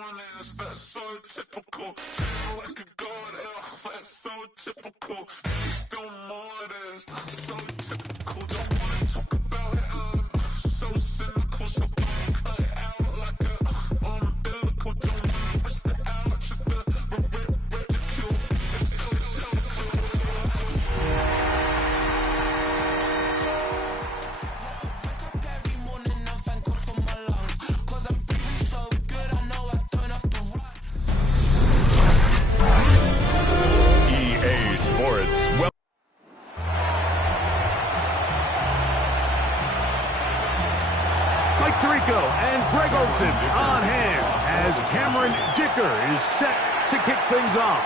honest, that's so typical. Treat like a god, that's so typical. He's still modest, that's so typical. Don't wanna talk about it, so cynical. So don't cut it out like a umbilical. Don't wanna risk the ouch of the ridicule. It's Tirico and Greg Olson on hand as Cameron Dicker is set to kick things off.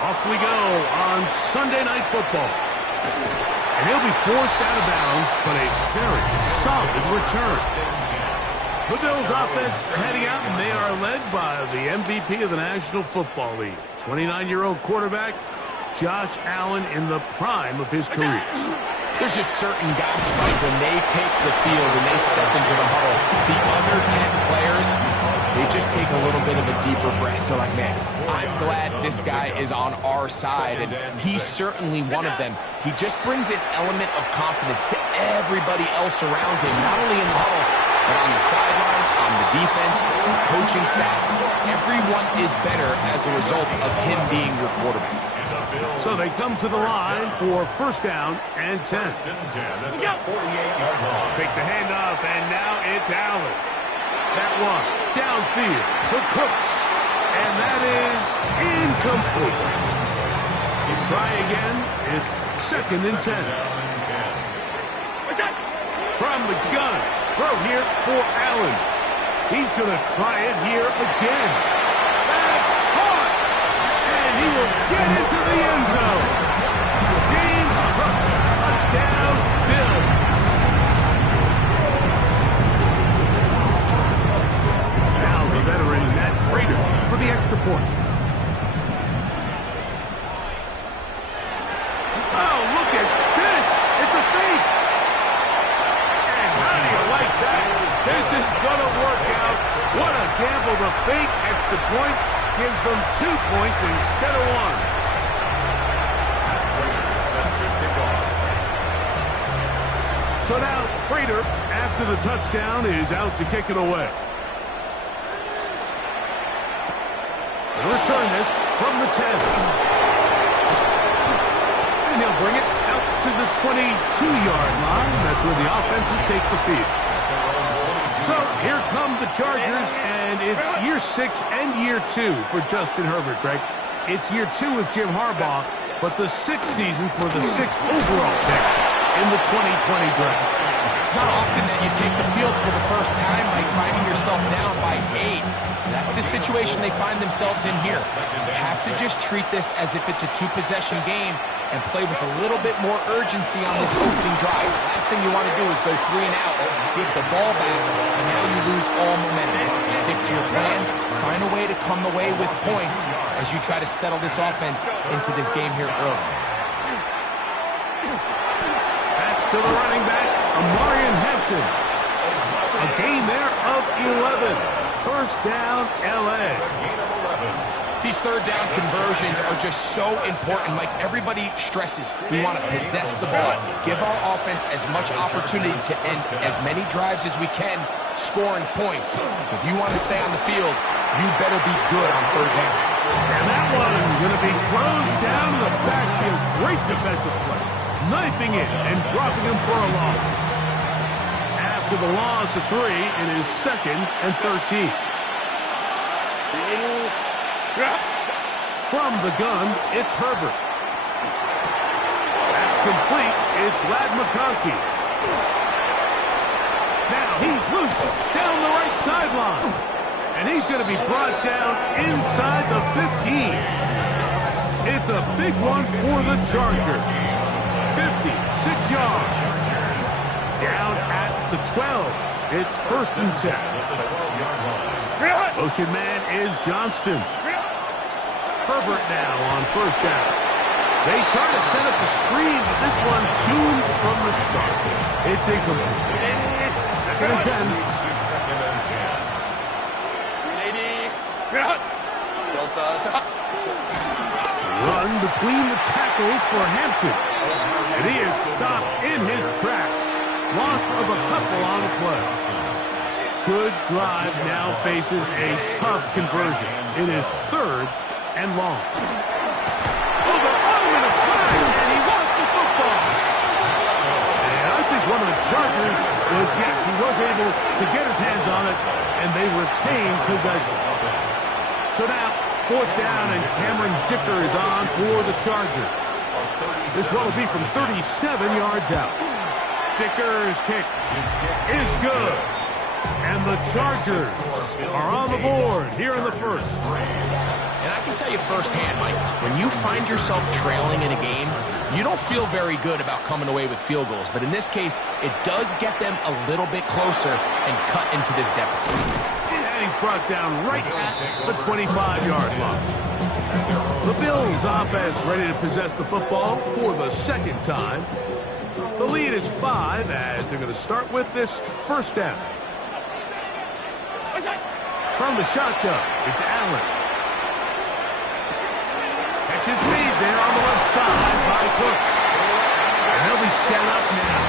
Off we go on Sunday Night Football. And he'll be forced out of bounds, but a very solid return. The Bills offense heading out, and they are led by the MVP of the National Football League, 29-year-old quarterback Josh Allen in the prime of his career. There's just certain guys, Mike, when they take the field and they step into the huddle, the other 10 players, they just take a little bit of a deeper breath. They're like, man, I'm glad this guy is on our side, and he's certainly one of them. He just brings an element of confidence to everybody else around him, not only in the huddle, but on the sideline, on the defense, the coaching staff. Everyone is better as a result of him being your quarterback. So they come to the line for first down and 10. Fake the handoff, and now it's Allen. That one downfield for Cooks, and that is incomplete. You try again, it's second and 10. From the gun, throw here for Allen. He's going to try it here again. That's caught, and he will get into the end zone. James Cook, touchdown, Bills. Now the veteran Matt Prater for the extra point. Oh, look at this. It's a fake. And how do you like that? This is going to work out. What a gamble. The fake extra point gives them 2 points instead of 1. So now Prater, after the touchdown, is out to kick it away. They'll return this from the 10. And he'll bring it out to the 22-yard line. That's where the offense will take the field. So here come the Chargers, and it's year 6 and year 2 for Justin Herbert, Greg. It's year 2 with Jim Harbaugh, but the 6th season for the 6th overall pick in the 2020 draft. It's not often that you take the field for the first time, like finding yourself down by 8. That's the situation they find themselves in here. They have to just treat this as if it's a 2-possession game and play with a little bit more urgency on this opening drive. The last thing you want to do is go 3 and out, give the ball back, and now you lose all momentum. Stick to your plan, find a way to come away with points as you try to settle this offense into this game here early. That's to the running back, Amarian Hampton. A gain there of 11. First down, L.A. These third down conversions are just so important. Like everybody stresses, we want to possess the ball, give our offense as much opportunity to end as many drives as we can, scoring points. So if you want to stay on the field, you better be good on third down. And that one is going to be closed down to the backfield. Great defensive play. Knifing it and dropping him for a loss. After the loss of 3, it is 2nd and 13. From the gun, it's Herbert. That's complete. It's Ladd McConkey. Now he's loose down the right sideline. And he's going to be brought down inside the 15. It's a big one for the Chargers. 56 yards. Down at the 12. It's 1st and 10. Motion man is Johnston. Herbert now on first down. They try to set up a screen, but this one doomed from the start. It's incomplete. 2nd and 10. Run between the tackles for Hampton. And he is stopped in his tracks. Loss of a couple on the play. Good drive now faces a tough conversion. It is 3rd and long. Oh, they're on him in a flash, and he lost the football. And I think one of the Chargers was, yes, he was able to get his hands on it, and they retained possession. So now, 4th down, and Cameron Dicker is on for the Chargers. This one will be from 37 yards out. Dicker's kick is good. And the Chargers are on the board here in the first. And I can tell you firsthand, Mike, when you find yourself trailing in a game, you don't feel very good about coming away with field goals. But in this case, it does get them a little bit closer and cut into this deficit. And he's brought down right at the 25-yard line. The Bills offense ready to possess the football for the 2nd time. The lead is 5 as they're going to start with this first down. From the shotgun, it's Allen. Catch is made there on the left side by Cook. And they'll be set up now.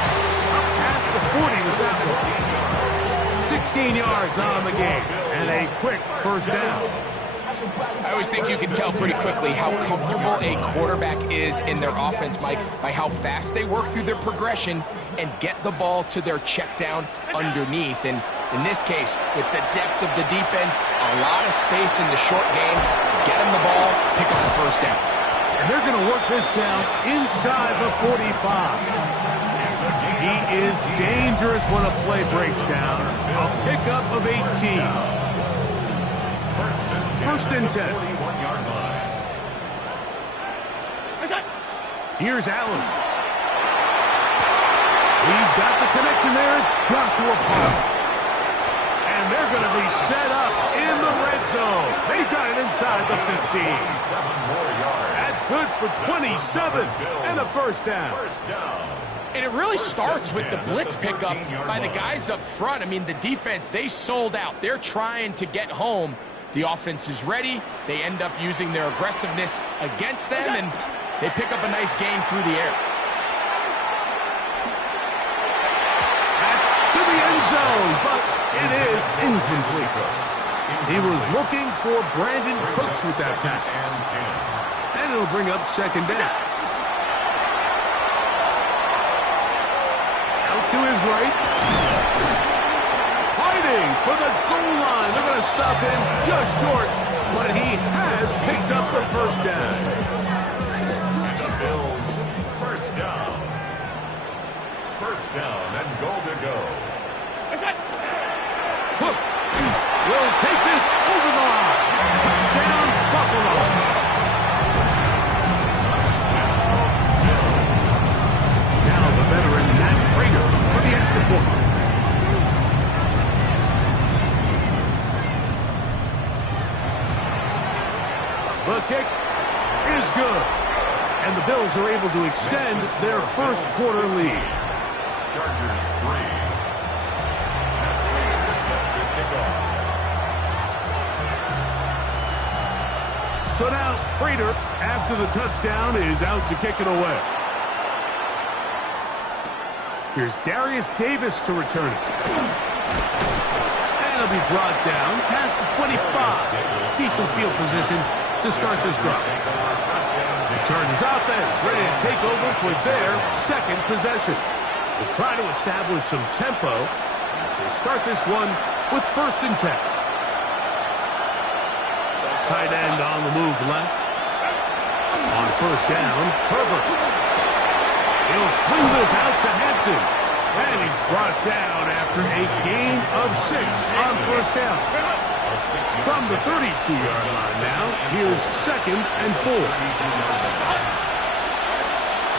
Up past the 40 with that one. 16 yards on the game. And a quick first down. I always think you can tell pretty quickly how comfortable a quarterback is in their offense, Mike, by how fast they work through their progression and get the ball to their check down underneath. And in this case, with the depth of the defense, a lot of space in the short game, get them the ball, pick up the first down. And they're going to work this down inside the 45. He is dangerous when a play breaks down. A pickup of 18. First and 10. Here's Allen. He's got the connection there. It's Joshua Park. And they're going to be set up in the red zone. They've got it inside the 15. That's good for 27 and a first down. And it really starts with the blitz pickup by the guys up front. I mean, the defense, they sold out. They're trying to get home. The offense is ready. They end up using their aggressiveness against them, and they pick up a nice gain through the air. That's to the end zone, but it is incomplete. He was looking for Brandon Cooks with that pass. And it'll bring up 2nd down. Out to his right. For the goal line. They're going to stop him just short, but he has picked up the first down. And the Bills, first down. First down and goal to go. Cook will take this over the line. Touchdown, Buffalo. Now the veteran Matt Prater for the extra point. The kick is good. And the Bills are able to extend their first quarter lead. Chargers 3. And set to kick off. So now, Prater, after the touchdown, is out to kick it away. Here's Darius Davis to return it. And it'll be brought down past the 25. Decent field position to start this drive. The Chargers offense ready to take over for their 2nd possession. They'll try to establish some tempo as they start this one with 1st and 10. Tight end on the move left. On 1st down, Herbert. He'll swing this out to Hampton. And he's brought down after a gain of 6 on 1st down. From the 32-yard line now, here's 2nd and 4.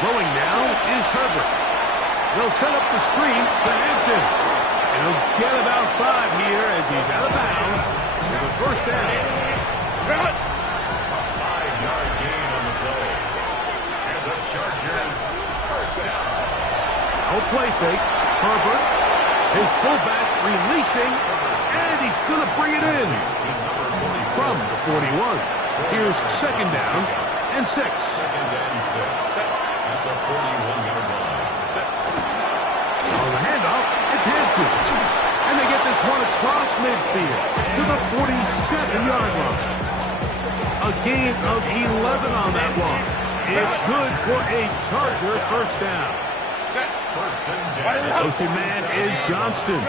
Throwing now is Herbert. They'll set up the screen to Hampton. And he'll get about 5 here as he's out of bounds for the first down. A 5-yard gain on the play. And the Chargers, first down. No play fake. Herbert, his fullback releasing. And he's going to bring it in. From from the 41. Here's second down and 6. Second and 6 at the 41-yard line. On the handoff, it's Hampton. And they get this one across midfield to the 47-yard line. A gain of 11 on that one. It's good for a Charger first down. First and 10. Motion man is Johnston.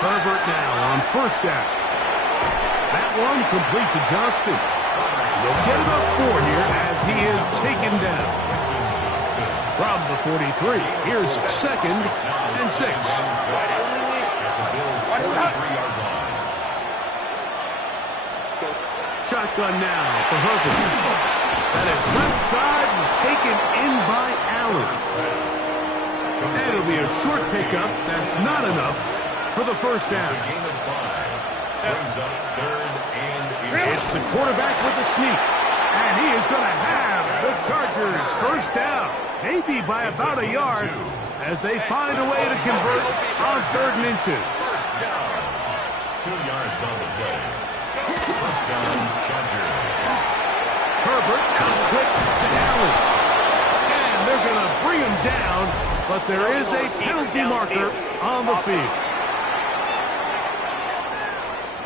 Herbert now on first down. That one complete to Johnston. They'll get it up 4 here as he is taken down. From the 43, here's second and 6. Shotgun now for Herbert. That is left side and taken in by Allen. And it'll be a short pickup. That's not enough for the first down. It's the quarterback with the sneak. And he is going to have the Chargers first down. Maybe by about a yard as they find a way to convert on 3rd and inches. First down. 2 yards on the play. First down, Chargers. Herbert out quick to Allen. And they're going to bring him down, but there is a penalty marker on the field.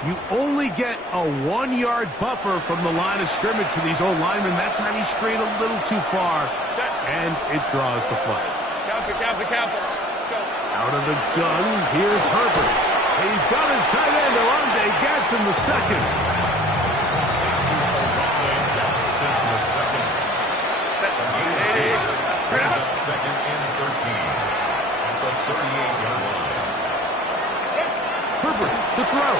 You only get a 1-yard buffer from the line of scrimmage for these old linemen. That time he strayed a little too far, and it draws the flag. Out of the gun, here's Herbert. He's got his tight end, Alonde Gadsden the second. Second and 13 at the 38-yard line. Herbert to throw.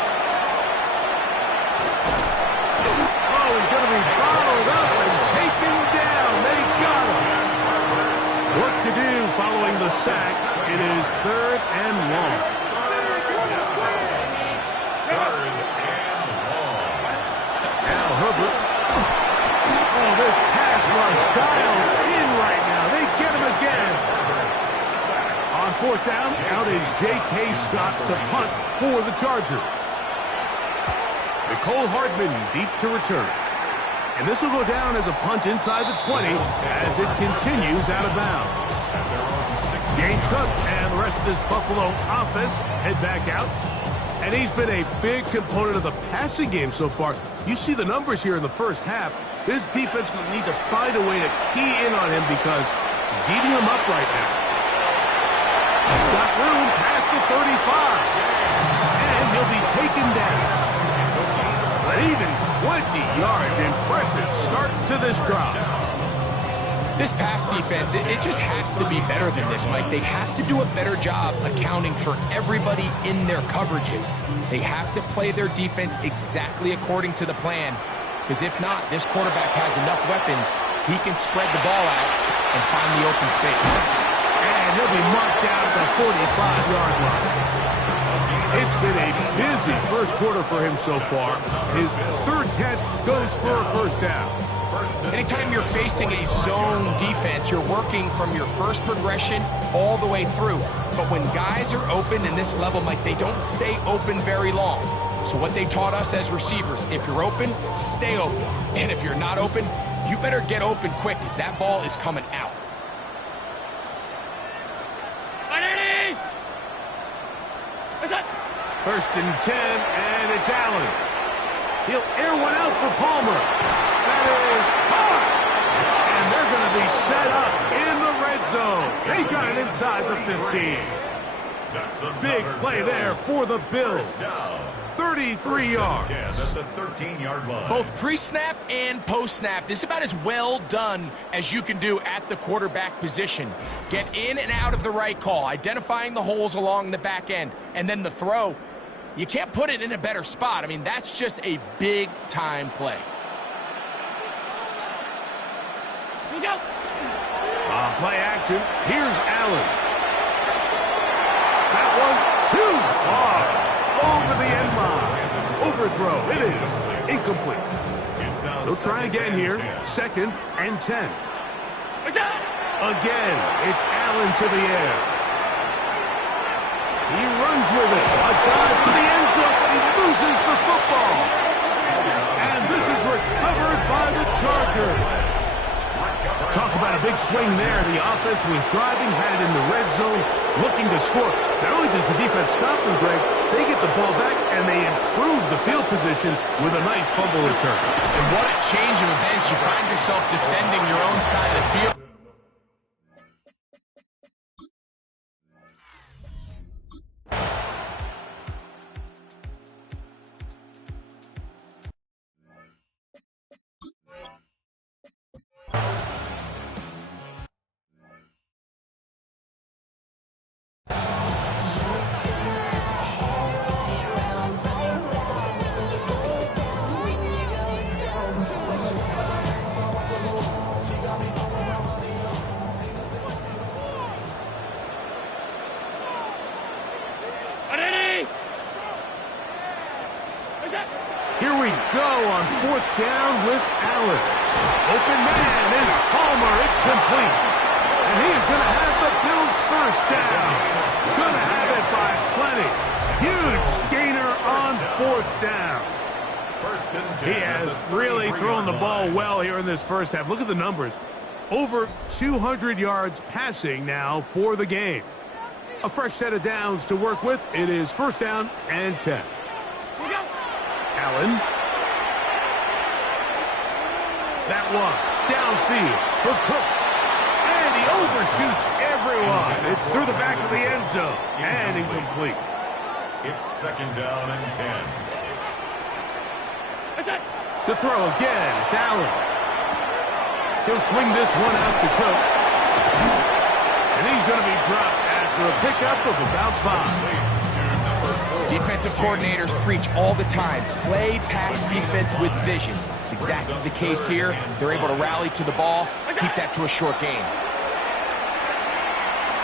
Oh, he's going to be followed up and taken down. They got him. Work to do following the sack. It is 3rd and long. Now Herbert. Oh, this pass rush dialed in right now. They get him again. On 4th down, out is J.K. Scott to punt for the Chargers. Nicole Hardman deep to return. And this will go down as a punt inside the 20 as it continues out of bounds. James Cook and the rest of this Buffalo offense head back out. And he's been a big component of the passing game so far. You see the numbers here in the first half. This defense will need to find a way to key in on him because he's eating them up right now. He's got room past the 35. And he'll be taken down. But even 20 yards, impressive start to this drive. This pass defense, it just has to be better than this, Mike. They have to do a better job accounting for everybody in their coverages. They have to play their defense exactly according to the plan, because if not, this quarterback has enough weapons, he can spread the ball out and find the open space. And he'll be marked down at the 45-yard line. It's been a busy first quarter for him so far. His 3rd catch goes for a first down. Anytime you're facing a zone defense, you're working from your first progression all the way through. But when guys are open in this level, Mike, they don't stay open very long. So what they taught us as receivers, if you're open, stay open. And if you're not open, you better get open quick because that ball is coming out. First and 10, and it's Allen. He'll air one out for Palmer. That is caught. And they're going to be set up in the red zone. They got it inside the 15. Big play there for the Bills. 33 yards. At the 13-yard line. Both pre-snap and post-snap, this is about as well done as you can do at the quarterback position. Get in and out of the right call, identifying the holes along the back end, and then the throw. You can't put it in a better spot. I mean, that's just a big-time play. On play action, here's Allen. That one too far. Over the end line. Overthrow. It is incomplete. They'll try again here. 2nd and 10. Again, it's Allen to the air. He runs with it. A dive to the end zone, but he swing there. The offense was driving, had it in the red zone, looking to score. Not only does the defense stop them, Greg, they get the ball back, and they improve the field position with a nice fumble return. And what a change of events. You find yourself defending your own side of the field. Here we go on 4th down with Allen. Open man is Palmer. It's complete. And he's going to have the Bills' first down. Going to have it by plenty. Huge gainer on 4th down. He has really thrown the ball well here in this first half. Look at the numbers. Over 200 yards passing now for the game. A fresh set of downs to work with. It is 1st down and 10. Allen. That one downfield for Cooks. And he overshoots everyone. It's through the back of the end zone. And incomplete. It's 2nd down and 10. To throw again, it's Allen. He'll swing this one out to Cook. And he's going to be dropped after a pickup of about 5. Defensive coordinators preach all the time, play pass defense with vision. It's exactly the case here. They're able to rally to the ball, keep that to a short gain.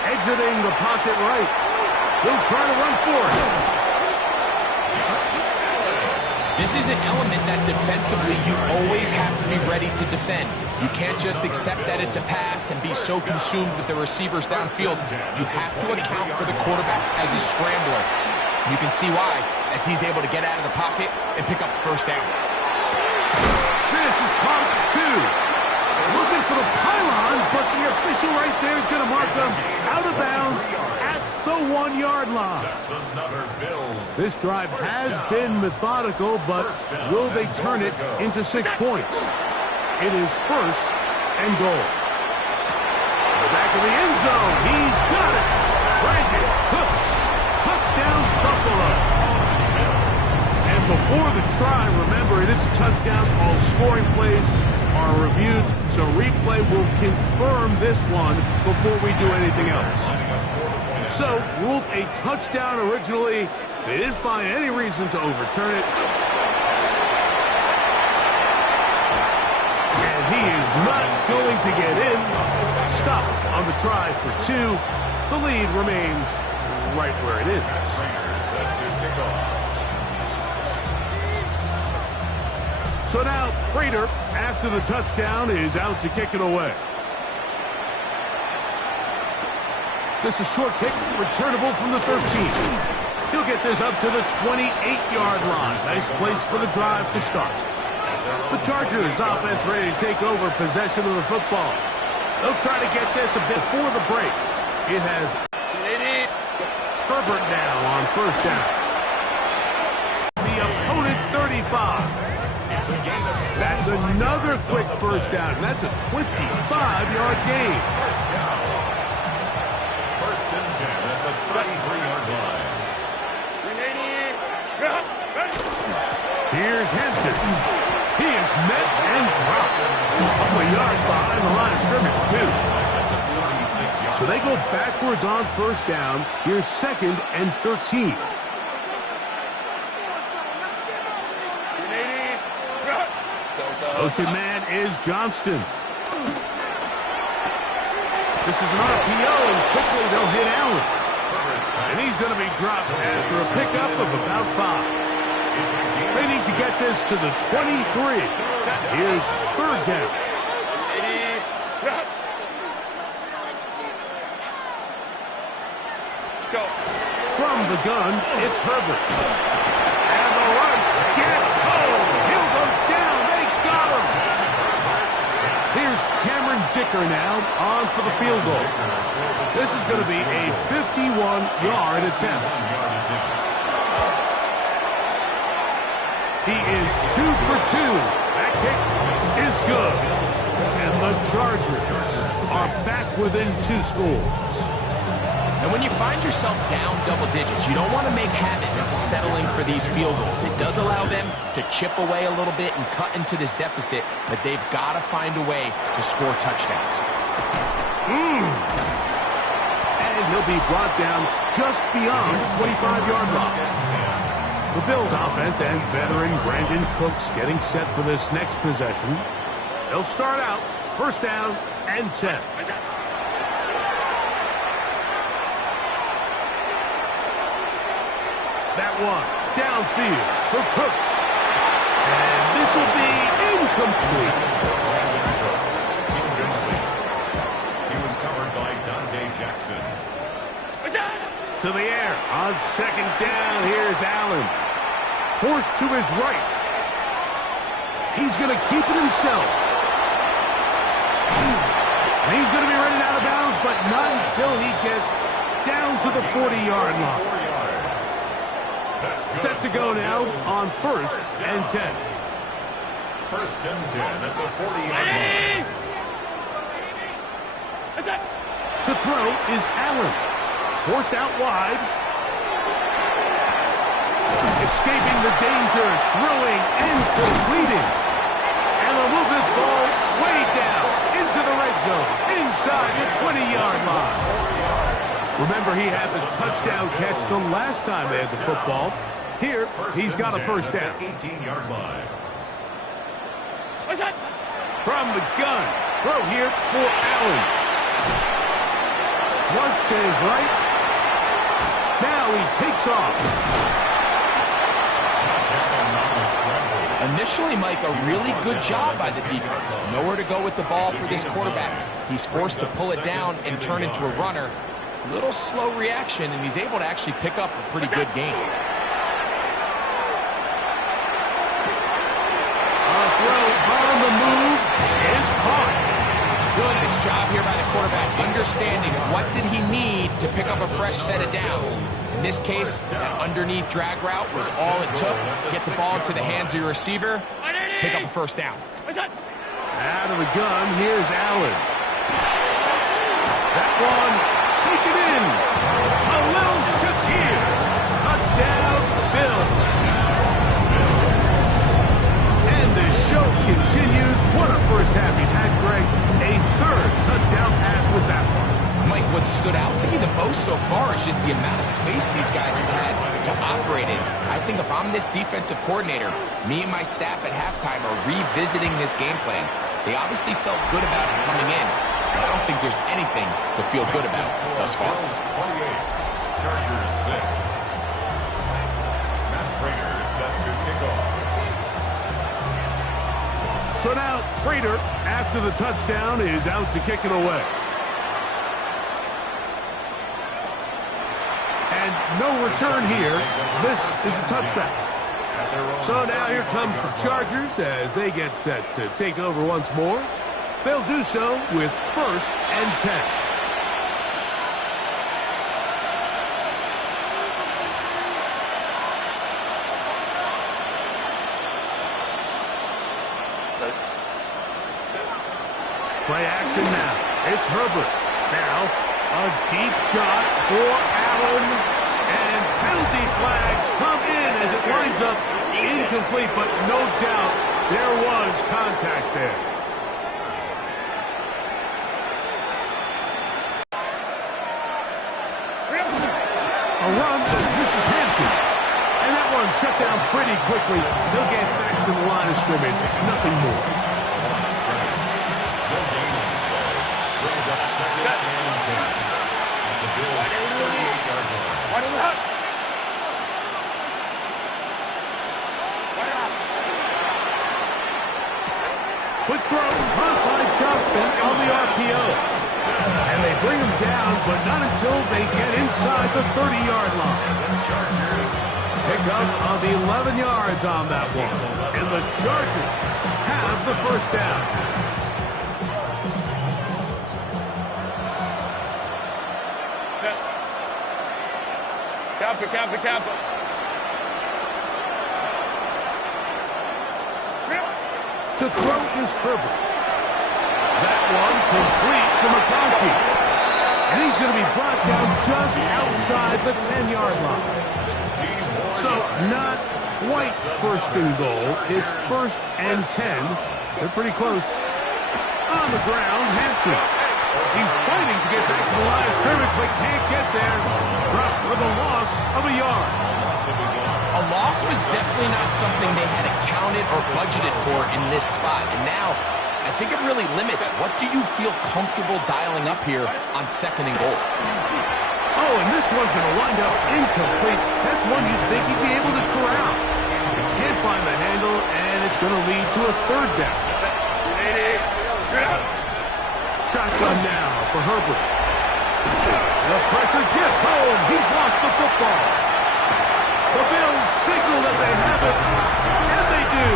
Exiting the pocket right. He'll try to run for it. This is an element that defensively you always have to be ready to defend. You can't just accept that it's a pass and be so consumed with the receivers downfield. You have to account for the quarterback as a scrambler. You can see why, as he's able to get out of the pocket and pick up the 1st down. This is caught at 2. Looking for the pylon, but the official right there is going to mark them out of bounds at the 1-yard line. This drive has been methodical, but will they turn it into 6 points? It is 1st and goal. The back of the end zone. He's got it. Brandon Cooks. Touchdowns Buffalo. And before the try, remember, it is a touchdown. All scoring plays are reviewed, so replay will confirm this one before we do anything else. So, ruled a touchdown originally. They didn't find any reason to overturn it. And he is not going to get in. Stop on the try for 2. The lead remains right where it is. So now, Prater, after the touchdown, is out to kick it away. This is short kick, returnable from the 13. He'll get this up to the 28-yard line. Nice place for the drive to start. The Chargers offense ready to take over possession of the football. They'll try to get this a bit before the break. It has Herbert now on 1st down. The opponent's 35. That's another quick 1st down. That's a 25-yard gain. 1st and 10 at the 33-yard line. Here's Hampton. He is met and dropped. A couple of yards behind the line of scrimmage, too. So they go backwards on 1st down. Here's 2nd and 13. Ocean man is Johnston. This is an RPO, and quickly they'll hit Allen. And he's going to be dropped after a pickup of about 5. They need to get this to the 23. Here's 3rd down. From the gun, it's Herbert. And the rush gets home. He'll go down. They got him. Here's Cameron Dicker now on for the field goal. This is going to be a 51-yard attempt. He is 2 for 2. That kick is good. And the Chargers are back within 2 scores. And when you find yourself down double digits, you don't want to make habit of settling for these field goals. It does allow them to chip away a little bit and cut into this deficit, but they've got to find a way to score touchdowns. And he'll be brought down just beyond the 25-yard line. The Bills offense and veteran Brandon Cooks getting set for this next possession. They'll start out first down and 10. That one downfield for Cooks. And this will be incomplete. He was covered by Dante Jackson. To the air on second down. Here's Allen. Forced to his right. He's going to keep it himself. And he's going to be running out of bounds, but not until he gets down to the 40-yard line. Set to go now on first and 10. First and 10 at the 40-yard line. To throw is Allen. Forced out wide. Escaping the danger, throwing and completing. And they'll move this ball way down into the red zone, inside the 20-yard line. Remember, he had the touchdown catch the last time they had the football. Here, he's got a first down. 18-yard line. From the gun, throw here for Allen. Flush to his right. Now he takes off. Initially, Mike, a really good job by the defense. Nowhere to go with the ball for this quarterback. He's forced to pull it down and turn into a runner. Little slow reaction, and he's able to actually pick up a pretty good game. A throw on the move is caught. Really nice job here by the quarterback, understanding what did he need to pick up a fresh set of downs. In this case, that underneath drag route was all it took. Get the ball into the hands of your receiver, pick up a first down. Out of the gun, here's Allen. That one, take it in. A little shift here. Touchdown, Bills. And the show continues. What a first half he's had, Greg. A third touchdown pass with that one. Mike, what stood out to me the most so far is just the amount of space these guys have had to operate in. I think if I'm this defensive coordinator, me and my staff at halftime are revisiting this game plan. They obviously felt good about it coming in, but I don't think there's anything to feel good about thus far. 28, Chargers 6. Matt Prater set to kick off. So now, Prater, after the touchdown, is out to kick it away. And no return here. This is a touchback. So now here comes the Chargers as they get set to take over once more. They'll do so with first and 10. Play action now. It's Herbert. Now, a deep shot for Allen. And penalty flags come in as it winds up incomplete, but no doubt there was contact there. A run, this is Hampton. And that one shut down pretty quickly. They'll get back to the line of scrimmage. Nothing more. Brings up second and 10. The Bills 38-yard line. Quick throw, caught by Johnston on the RPO. And they bring him down, but not until they get inside the 30-yard line. Pick up of 11 yards on that one. And the Chargers have the first down. Kappa. To throw is Herbert. That one complete to McConkey. And he's going to be brought down just outside the 10-yard line. So not quite first and goal. It's 1st and 10. They're pretty close. On the ground, Hampton. He's fighting to get back to the line of scrimmage, but can't get there. Dropped for the loss of a yard. A loss was definitely not something they had accounted or budgeted for in this spot. And now, I think it really limits what do you feel comfortable dialing up here on 2nd and goal. Oh, and this one's going to wind up incomplete. That's one you'd think he'd be able to corral. He can't find the handle, and it's going to lead to a 3rd down. Shotgun now for Herbert. The pressure gets home. He's lost the football. The Bills signal that they have it, and they do.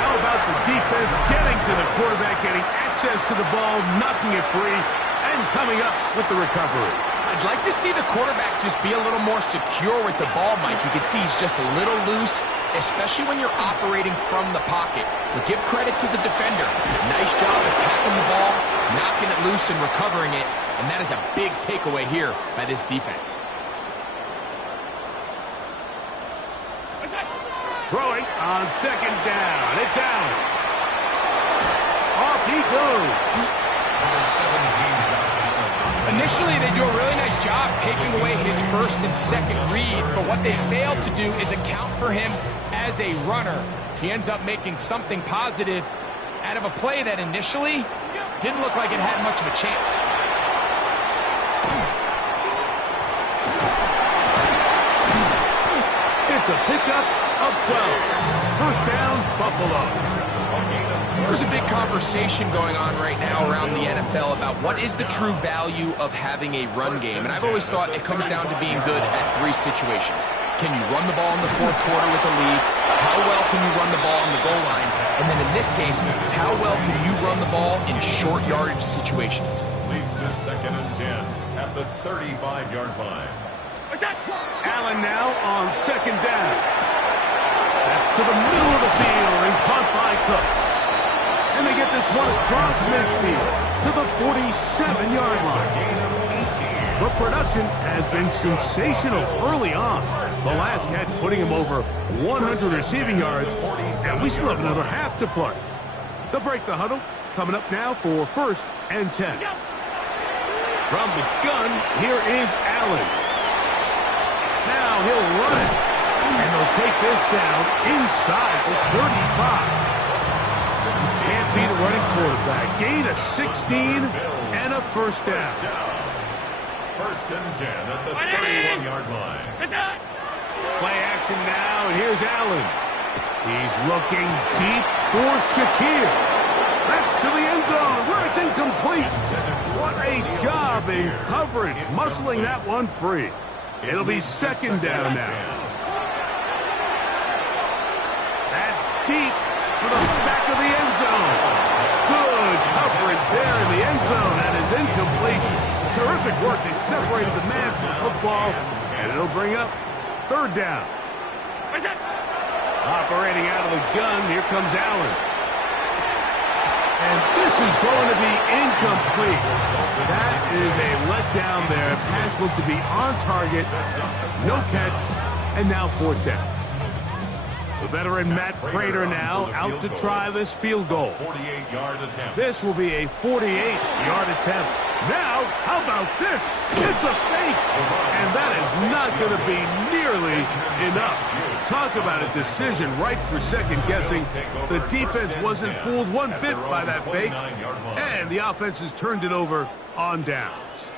How about the defense getting to the quarterback, getting access to the ball, knocking it free, and coming up with the recovery? I'd like to see the quarterback just be a little more secure with the ball, Mike. You can see he's just a little loose, especially when you're operating from the pocket. But give credit to the defender. Nice job attacking the ball, knocking it loose and recovering it, and that is a big takeaway here by this defense. Throwing on 2nd down. It's Allen. Off he goes. Initially, they do a really nice job taking away his 1st and 2nd read, but what they failed to do is account for him as a runner. He ends up making something positive out of a play that initially didn't look like it had much of a chance. It's a pickup of 12. 1st down, Buffalo. There's a big conversation going on right now around the NFL about what is the true value of having a run game. And I've always thought it comes down to being good at 3 situations. Can you run the ball in the 4th quarter with a lead? How well can you run the ball on the goal line? And then in this case, how well can you run the ball in short yardage situations? Leads to 2nd and 10 at the 35-yard line. Allen now on 2nd down. That's to the middle of the field and caught by Cooks. And they get this one across midfield to the 47-yard line. The production has been sensational early on. The last catch putting him over 100 receiving yards, and we still have another half to play. They'll break the huddle, coming up now for 1st and 10. From the gun, here is Allen. Now he'll run it, and they'll take this down inside the 35. Can't beat a running quarterback. Gain of 16 and a 1st down. 1st and 10 at the 31-yard line. Play action now, and here's Allen. He's looking deep for Shakir. That's to the end zone where it's incomplete. What a job in coverage, muscling that one free. It'll be 2nd down now. That's deep to the back of the end zone. Good coverage there in the end zone. That is incomplete. Terrific work. They separated the man from the football, and it'll bring up 3rd down. Operating out of the gun, here comes Allen. And this is going to be incomplete. That is a letdown there. Pass looked to be on target. No catch, and now 4th down. The veteran Matt Prater now out to try this field goal. 48-yard attempt. This will be a 48-yard attempt. Now, how about this? It's a fake. And that is not going to be nearly enough. Talk about a decision right for second guessing. The defense wasn't fooled one bit by that fake. And the offense has turned it over on downs.